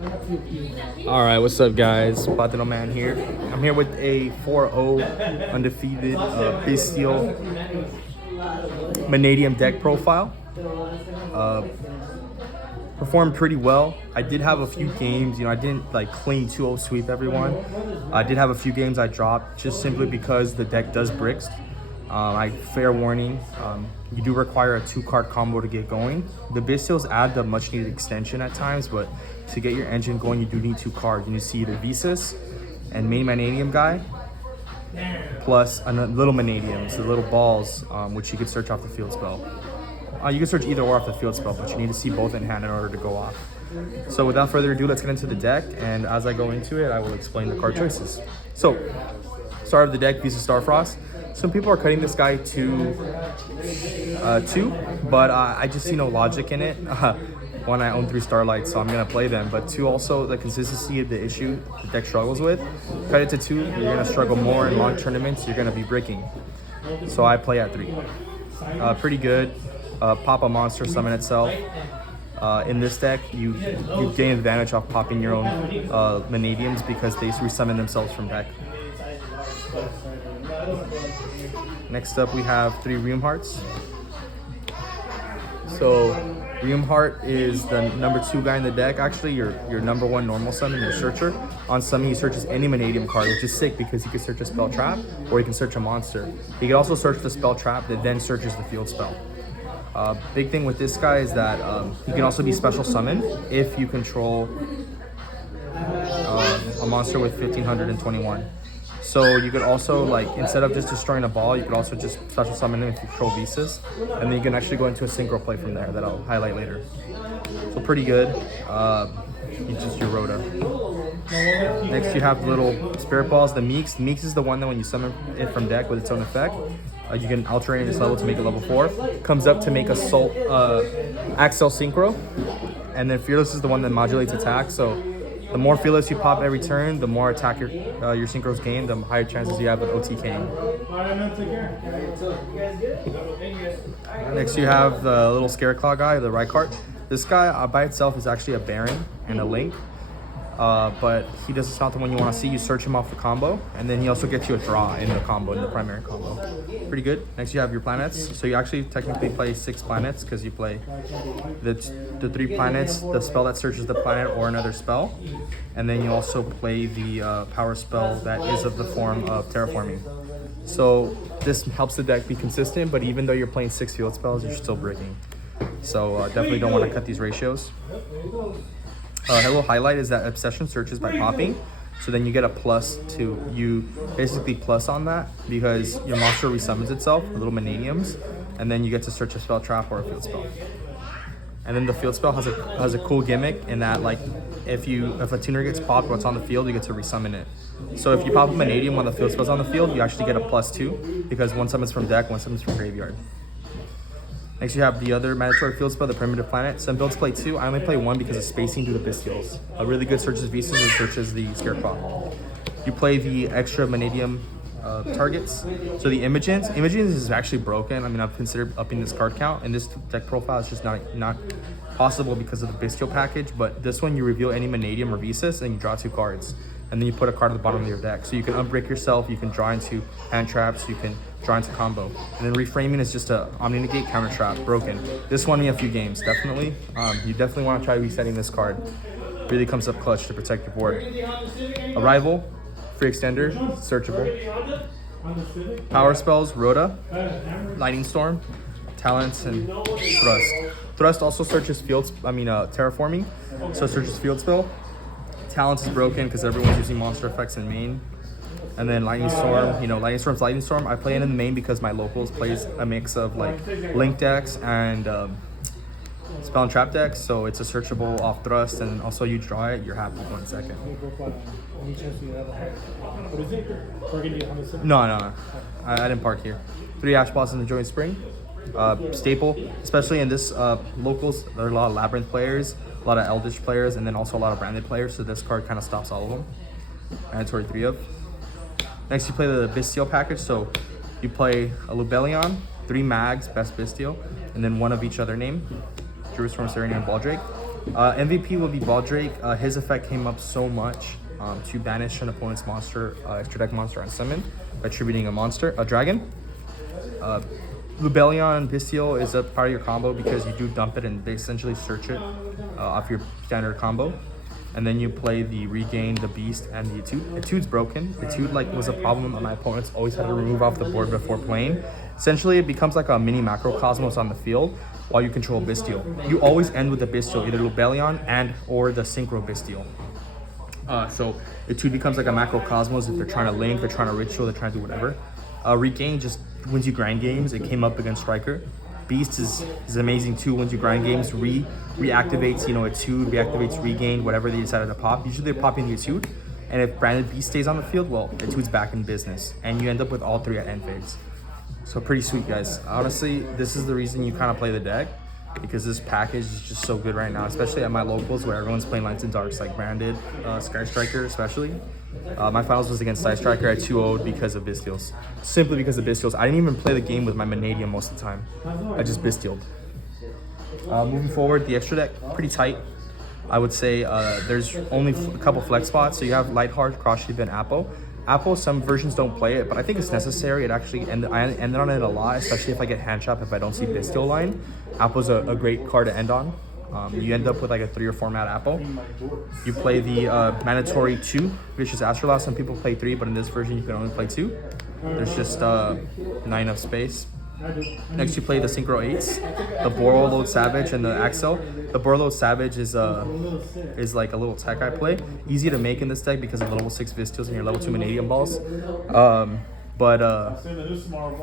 All right, what's up, guys? Platino Man here. I'm here with a 4-0 undefeated Bystial Mannadium deck profile. Performed pretty well. I did have a few games, I didn't like clean 2-0 sweep everyone. I did have a few games I dropped just simply because the deck does bricks. Fair warning, you do require a 2-card combo to get going. The Bystials add the much needed extension at times, but to get your engine going, you do need 2 cards. You need to see either Visas and main Mannadium guy, plus a little Mannadium, so little balls, which you could search off the field spell. You can search either or off the field spell, but you need to see both in hand in order to go off. So without further ado, let's get into the deck, and as I go into it, I will explain the card choices. So, start of the deck, Visa Starfrost. Some people are cutting this guy to 2, but I just see no logic in it. One, I own 3 Starlights, so I'm going to play them, but 2, also the consistency of the issue the deck struggles with. Cut it to 2, you're going to struggle more in long tournaments, you're going to be bricking. So I play at 3. Pretty good. Pop a monster, summon itself. In this deck, you gain advantage off popping your own Mannadiums because they resummon themselves from deck. Next up, we have 3 Ream Hearts. So Ream Heart is the number 2 guy in the deck. Actually, your number 1 normal summon, your searcher. On summon, he searches any Mannadium card, which is sick because he can search a spell trap or he can search a monster. He can also search the spell trap that then searches the field spell. Big thing with this guy is that he can also be special summoned if you control a monster with 1521. So you could also, like, instead of just destroying a ball, you could also just special summon him if you control Visas, and then you can actually go into a Synchro play from there that I'll highlight later. So pretty good. He's just your Rhoda. Next you have the little Spirit Balls, the Meeks. Meeks is the one that when you summon it from deck with its own effect, you can alternate this level to make it level 4. Comes up to make Assault, Axel Synchro, and then Fearless is the one that modulates attack. So the more Fearless you pop every turn, the more attack your Synchros gain, the higher chances you have of OTKing. Next you have the little Scareclaw guy, the Rykart. This guy by itself is actually a Baron and a Link. But it's not the one you want to see. You search him off the combo, and then he also gets you a draw in the combo, in the primary combo. Pretty good. Next you have your planets. So you actually technically play 6 planets because you play the 3 planets, the spell that searches the planet or another spell, and then you also play the power spell that is of the form of terraforming. So this helps the deck be consistent, but even though you're playing 6 field spells, you're still bricking. So definitely don't want to cut these ratios. A little highlight is that Obsession searches by popping, so then you get a you basically plus on that because your monster resummons itself, the little Mannadiums, and then you get to search a spell trap or a field spell. And then the field spell has a cool gimmick in that, like, if a tuner gets popped what's on the field, you get to resummon it. So if you pop a Mannadium when the field spell's on the field, you actually get a +2 because one summons from deck, one summons from graveyard. Next you have the other mandatory field spell, the Primitive Planet. Some builds play 2, I only play 1 because of spacing due to Bystials. A really good searches Visas and searches the Scareclaw. You play the extra Mannadium targets. So the Imogens is actually broken. I mean, I've considered upping this card count, and this deck profile is just not possible because of the Bystial package, but this one you reveal any Mannadium or Visas and you draw 2 cards. And then you put a card at the bottom of your deck. So you can unbreak yourself, you can draw into hand traps, you can draw into combo. And then reframing is just a Omni Negate counter trap, broken. This won me a few games, definitely. You definitely want to try resetting this card. Really comes up clutch to protect your board. Arrival, free extender, searchable. Power spells, Rhoda, Lightning Storm, Talents, and Thrust. Thrust also searches terraforming, so it searches field spell. Talents is broken because everyone's using monster effects in main. And then Lightning Storm, Lightning Storm's Lightning Storm. I play it in the main because my locals plays a mix of like Link decks and Spell and Trap decks, so it's a searchable off Thrust, and also you draw it, you're happy 1 second. No, I didn't park here. 3 Ash Blossoms and Joy Spring. Staple, especially in this locals, there are a lot of Labyrinth players, a lot of Eldritch players, and then also a lot of Branded players, so this card kind of stops all of them. Mandatory 3 of. Next you play the Bystial package, so you play a Lubellion, 3 Mags, best Bystial, and then 1 of each other name, Jerusalem, Serenian, and Baldrake. MVP will be Baldrake. His effect came up so much to banish an opponent's monster, extra deck monster on summon, attributing a dragon. Lubellion Bystial is a part of your combo because you do dump it and they essentially search it off your standard combo. And then you play the Regain, the Beast, and the Etude. Etude's broken. Etude was a problem that my opponents always had to remove off the board before playing. Essentially, it becomes like a mini macrocosmos on the field while you control Bystial. You always end with the Bystial, either Lubellion or the Synchro Bystial. So Etude becomes like a macrocosmos if they're trying to link, they're trying to ritual, they're trying to do whatever. Regain just wins you grind games. It came up against Striker. Beast is amazing too. Once you grind games, reactivates, Etude, reactivates Regain, whatever they decided to pop. Usually they're popping the Etude, and if branded Beast stays on the field, well, Etude's back in business, and you end up with all three at end phase. So pretty sweet, guys. Honestly, this is the reason you kind of play the deck, because this package is just so good right now, especially at my locals where everyone's playing Lights and Darks, like branded, Sky Striker especially. My finals was against Sky Striker. I 2-0'd because of Bystials. Simply because of Bystials. I didn't even play the game with my Mannadium most of the time. I just Bystialed. Moving forward, the extra deck, pretty tight. I would say there's only a couple flex spots. So you have Lightheart, Crosshaven, and Apple. Apple, some versions don't play it, but I think it's necessary. It actually, I ended on it a lot, especially if I get hand chop if I don't see Bystial line. Apple's a great card to end on. You end up with like a 3 or 4 mat Apple. You play the mandatory 2 Vicious Astrolabe. Some people play 3, but in this version you can only play 2. There's just not enough space. Next you play the Synchro 8s, the Borload Savage and the Axel. The Borload Savage is like a little tech I play. Easy to make in this deck because of level 6 Vystials and your level 2 Mannadium balls.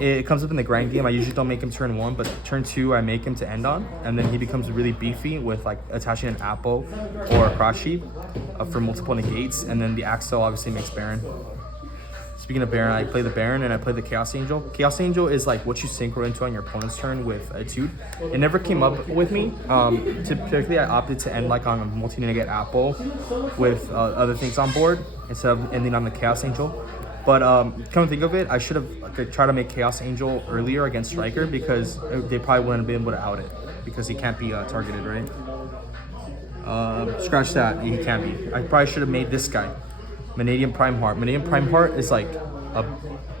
It comes up in the grind game. I usually don't make him turn 1, but turn 2 I make him to end on, and then he becomes really beefy with like attaching an Apple or a Cross Sheep for multiple negates, and then the Axel obviously makes Baron. Speaking of Baron, I play the Baron and I play the Chaos Angel. Chaos Angel is like what you synchro into on your opponent's turn with Etude. It never came up with me. Typically, I opted to end like on a multi-negate Apple with other things on board instead of ending on the Chaos Angel. But come to think of it, I should have tried to make Chaos Angel earlier against Striker because they probably wouldn't have been able to out it because he can't be targeted, right? Scratch that, he can't be. I probably should have made this guy. Mannadium Prime Heart. Mannadium Prime Heart is like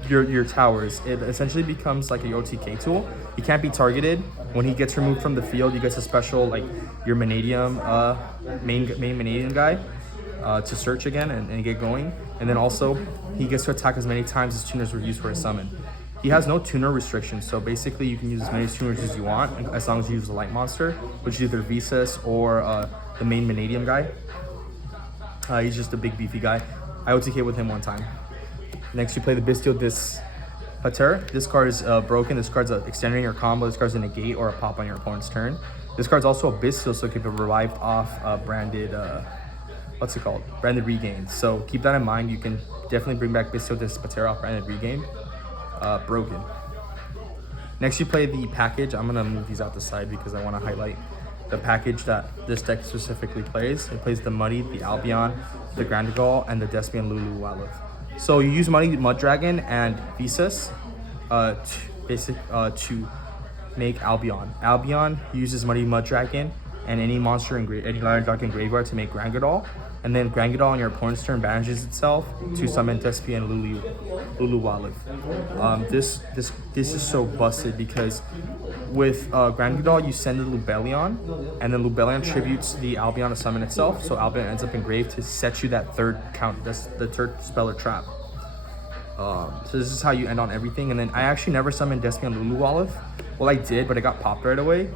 your towers. It essentially becomes like a OTK tool. He can't be targeted. When he gets removed from the field, he gets a special like your Mannadium main Mannadium guy to search again and get going. And then also he gets to attack as many times as tuners were used for his summon. He has no tuner restrictions, so basically you can use as many tuners as you want as long as you use the light monster, which is either Visas or the main Mannadium guy. He's just a big beefy guy. I OTK with him one time. Next, you play the Bystial Pater. This card is broken. This card's extending your combo. This card's a negate or a pop on your opponent's turn. This card's also a Bystial, so it can be revived off branded, branded Regain. So keep that in mind. You can definitely bring back Bystial Pater off branded Regain. Broken. Next, you play the package. I'm gonna move these out the side because I want to highlight the package that this deck specifically plays. It plays the Muddy, the Albion, the Grandigal, and the Despian Lulu Walith. So you use Muddy, Mud Dragon, and Visas to make Albion. Albion uses Muddy, Mud Dragon, and any monster in any Lion Dragon graveyard to make Grangadal. And then Grangadal on your opponent's turn banishes itself to summon Despian Lulu Walith. This is so busted because with Grangadal, you send the Lubellion, and then Lubellion tributes the Albion to summon itself, so Albion ends up engraved to set you that third count, that's the third spell or trap. So this is how you end on everything. And then I actually never summoned Despian Lulu Walith. Well, I did, but it got popped right away.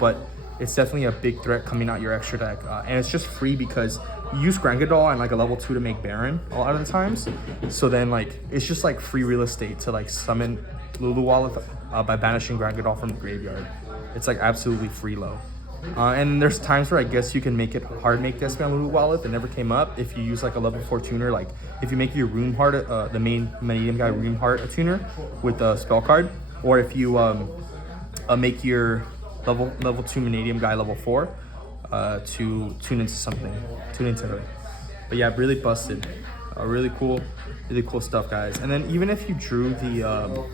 But it's definitely a big threat coming out your extra deck. And it's just free because you use Grangadal and like a level 2 to make Baron a lot of the times. So then like, it's just like free real estate to like summon Lulu Walith by banishing Grangadal from the graveyard. It's like absolutely free low. And there's times where I guess you can make it hard make Despian Lulu Walith. It never came up if you use like a level 4 tuner. Like if you make your Room Heart, the main Mannadium guy Room Heart a tuner with a spell card, or if you make your level 2 Mannadium guy level 4 to tune into something, tune into her. But yeah, really busted. Really cool stuff, guys. And then even if you drew the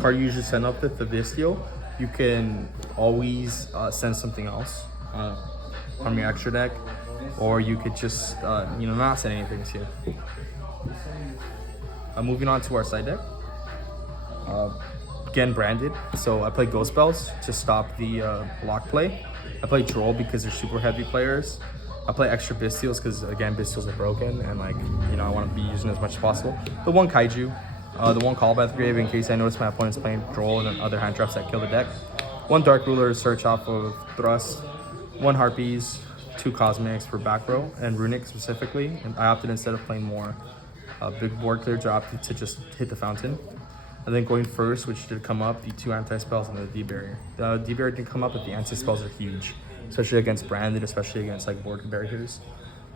card you usually send up with the Bystial, you can always send something else from your extra deck, or you could just not send anything to you. Moving on to our side deck. Again, branded. So I play Ghost Spells to stop the block play. I play Droll because they're super heavy players. I play extra Bystials because, again, Bystials are broken and I want to be using as much as possible. The one Kaiju, the one Call by the Grave in case I notice my opponent's playing Droll and then other hand traps that kill the deck. One Dark Ruler to search off of Thrust. One Harpies, 2 Cosmics for back row and Runic specifically. And I opted, instead of playing more big board clear, I opted to just hit the Fountain. And then going first, which did come up, the 2 anti-spells and the D-barrier. The D-barrier didn't come up, but the anti-spells are huge, especially against branded, especially against like board barriers.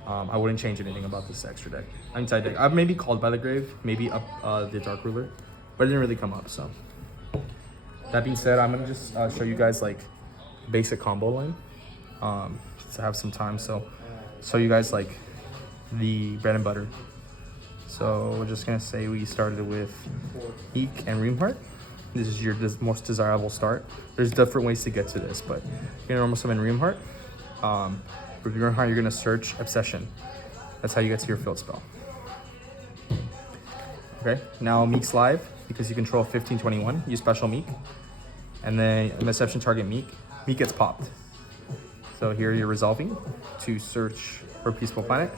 I wouldn't change anything about this extra deck. Inside deck, I've maybe Called by the Grave, maybe up the Dark Ruler, but it didn't really come up. So that being said, I'm gonna just show you guys like basic combo line to have some time. So show you guys like the bread and butter. So we're just gonna say we started with Eek and Reamheart. This is your most desirable start. There's different ways to get to this, but you're gonna normal summon Reamheart. For Reamheart, you're gonna search Obsession. That's how you get to your field spell. Okay, now Meek's live because you control 15/21. Use special Meek, and then Misception target Meek. Meek gets popped. So here you're resolving to search for Peaceful Planet.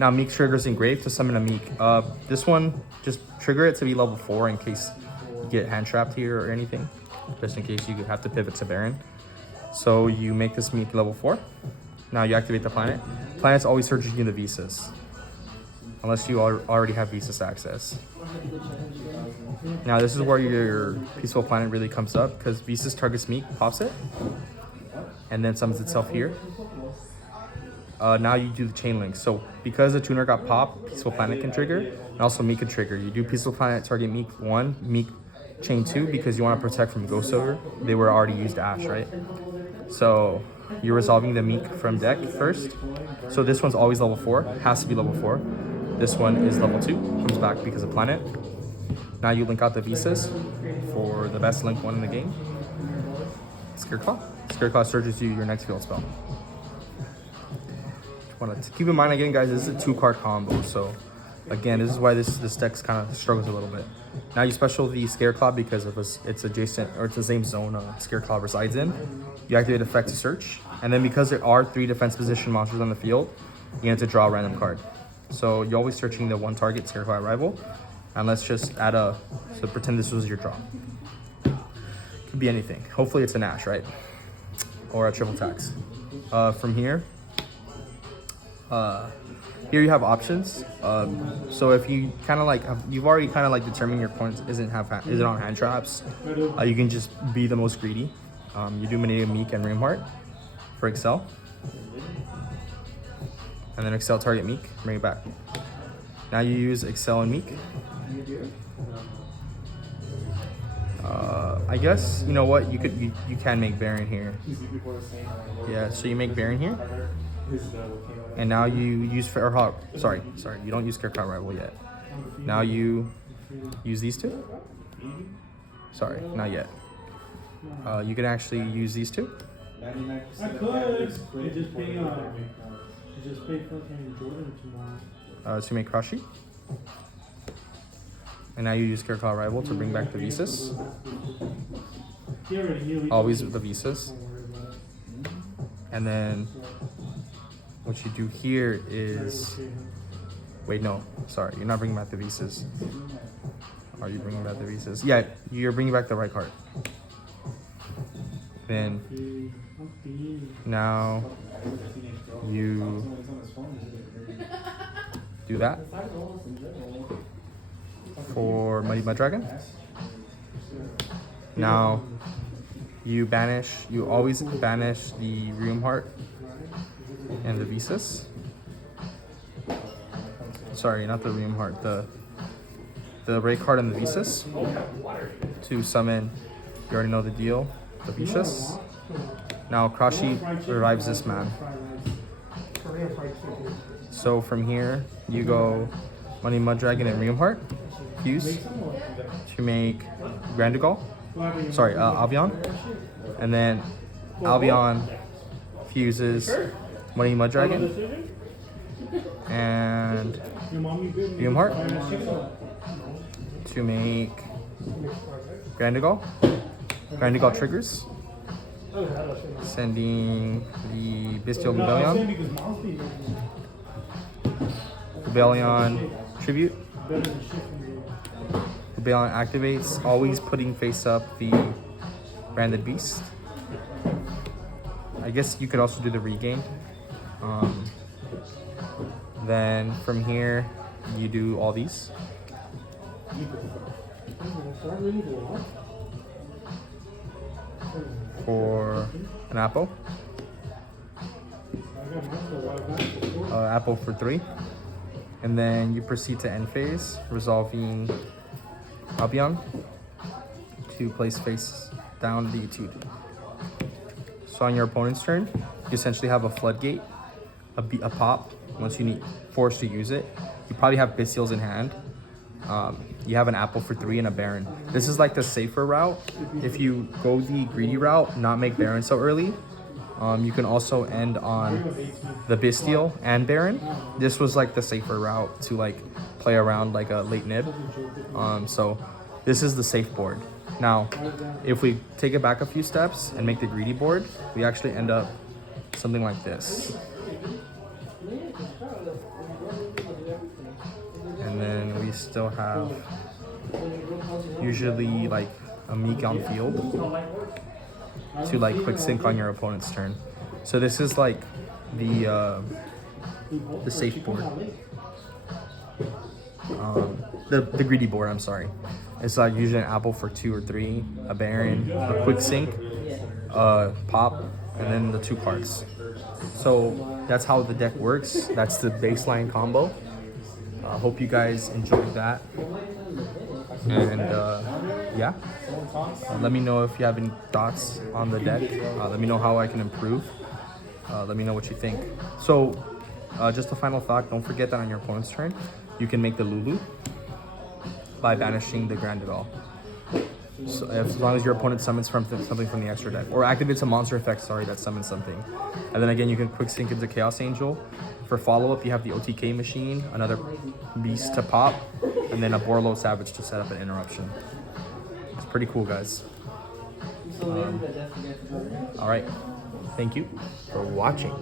Now Meek triggers Engrave to summon a Meek. This one, just trigger it to be level 4 in case you get hand trapped here or anything. Just in case you have to pivot to Baron. So you make this Meek level 4. Now you activate the planet. Planet's always searching you the Visas, unless you already have Visas access. Now this is where your Peaceful Planet really comes up, because Visas targets Meek, pops it, and then summons itself here. Now you do the chain link. So because the tuner got popped, Peaceful Planet can trigger, and also Meek can trigger. You do Peaceful Planet, target Meek 1, Meek chain 2, because you want to protect from Ghost Ogre. They were already used Ash, right? So you're resolving the Meek from deck first. So this one's always level 4, has to be level 4. This one is level 2, comes back because of Planet. Now you link out the Visas for the best link 1 in the game. Scareclaw. Scareclaw surges you your next field spell. Want to keep in mind again, guys, this is a 2-card combo. So again, this is why this deck kind of struggles a little bit. Now you special the Scareclaw because of it's adjacent, or it's the same zone Scareclaw resides in. You activate effect to search, and then because there are 3 defense position monsters on the field, you get to draw a random card. So you're always searching the 1 target Scareclaw rival, and let's just add so pretend this was your draw. Could be anything. Hopefully it's an Ash, right? Or a triple tax. From here. Here you have options. So if you kind of you've already kind of determined your opponent isn't on hand traps, you can just be the most greedy. You do Mannadium, Meek, and Reamheart for Excel, and then Excel target Meek, bring it back. Now you use Excel and Meek. I guess you know what, you can make Baron here. Yeah, so you make Baron here. And now you use sorry, you don't use Scarecrow Rival yet. Now you use these 2. Sorry, not yet. You can actually use these 2. I could. Just pay fucking Jordan tomorrow. To make Crushi. And now you use Scarecrow Rival to bring back the Visas. Always with the Visas. And then what you do here is, wait, no, sorry, you're not bringing back the Visas. Are you bringing back the Visas? Yeah, you're bringing back the right card. Then now you do that for Muddragon. Now you always banish the Reamheart and the Visas. Sorry, not the Reamheart, the Ray card and the Visas to summon, you already know the deal, the Visas. Now Crushi revives this man. So from here, you go Muddragon and Reamheart, fuse to make Grandigal, sorry, Albion. And then Albion fuses Money Mud Dragon and Beamheart to make Grandigal. Grandigal triggers, sending the Bystial Rebellion Tribute. Rebellion activates, always putting face up the Branded Beast. I guess you could also do the regain. Then from here, you do all these. For an apple. Apple for 3. And then you proceed to end phase, resolving Albion to place face down the Etude. So on your opponent's turn, you essentially have a floodgate, a pop, once you need forced to use it. You probably have Bystials in hand. You have an apple for 3 and a Baron. This is like the safer route. If you go the greedy route, not make Baron so early, you can also end on the Bystial and Baron. This was like the safer route to like play around like a late nib. So this is the safe board. Now, if we take it back a few steps and make the greedy board, we actually end up something like this. And then we still have usually like a Meek on field to like quick sync on your opponent's turn. So this is like the safe board. The greedy board, I'm sorry. It's like usually an apple for 2 or 3, a Baron, a quick sync, pop, and then the 2 cards. So that's how the deck works. That's the baseline combo. Hope you guys enjoyed that. And yeah, let me know if you have any thoughts on the deck. Let me know how I can improve. Let me know what you think. So just a final thought, don't forget that on your opponent's turn, you can make the Lulu by banishing the Grandigal. So as long as your opponent summons something from the extra deck, or activates a monster effect, sorry, that summons something. And then again, you can quick sync into Chaos Angel. For follow-up, you have the OTK machine, another beast to pop, and then a Borlo Savage to set up an interruption. It's pretty cool, guys. All right, thank you for watching.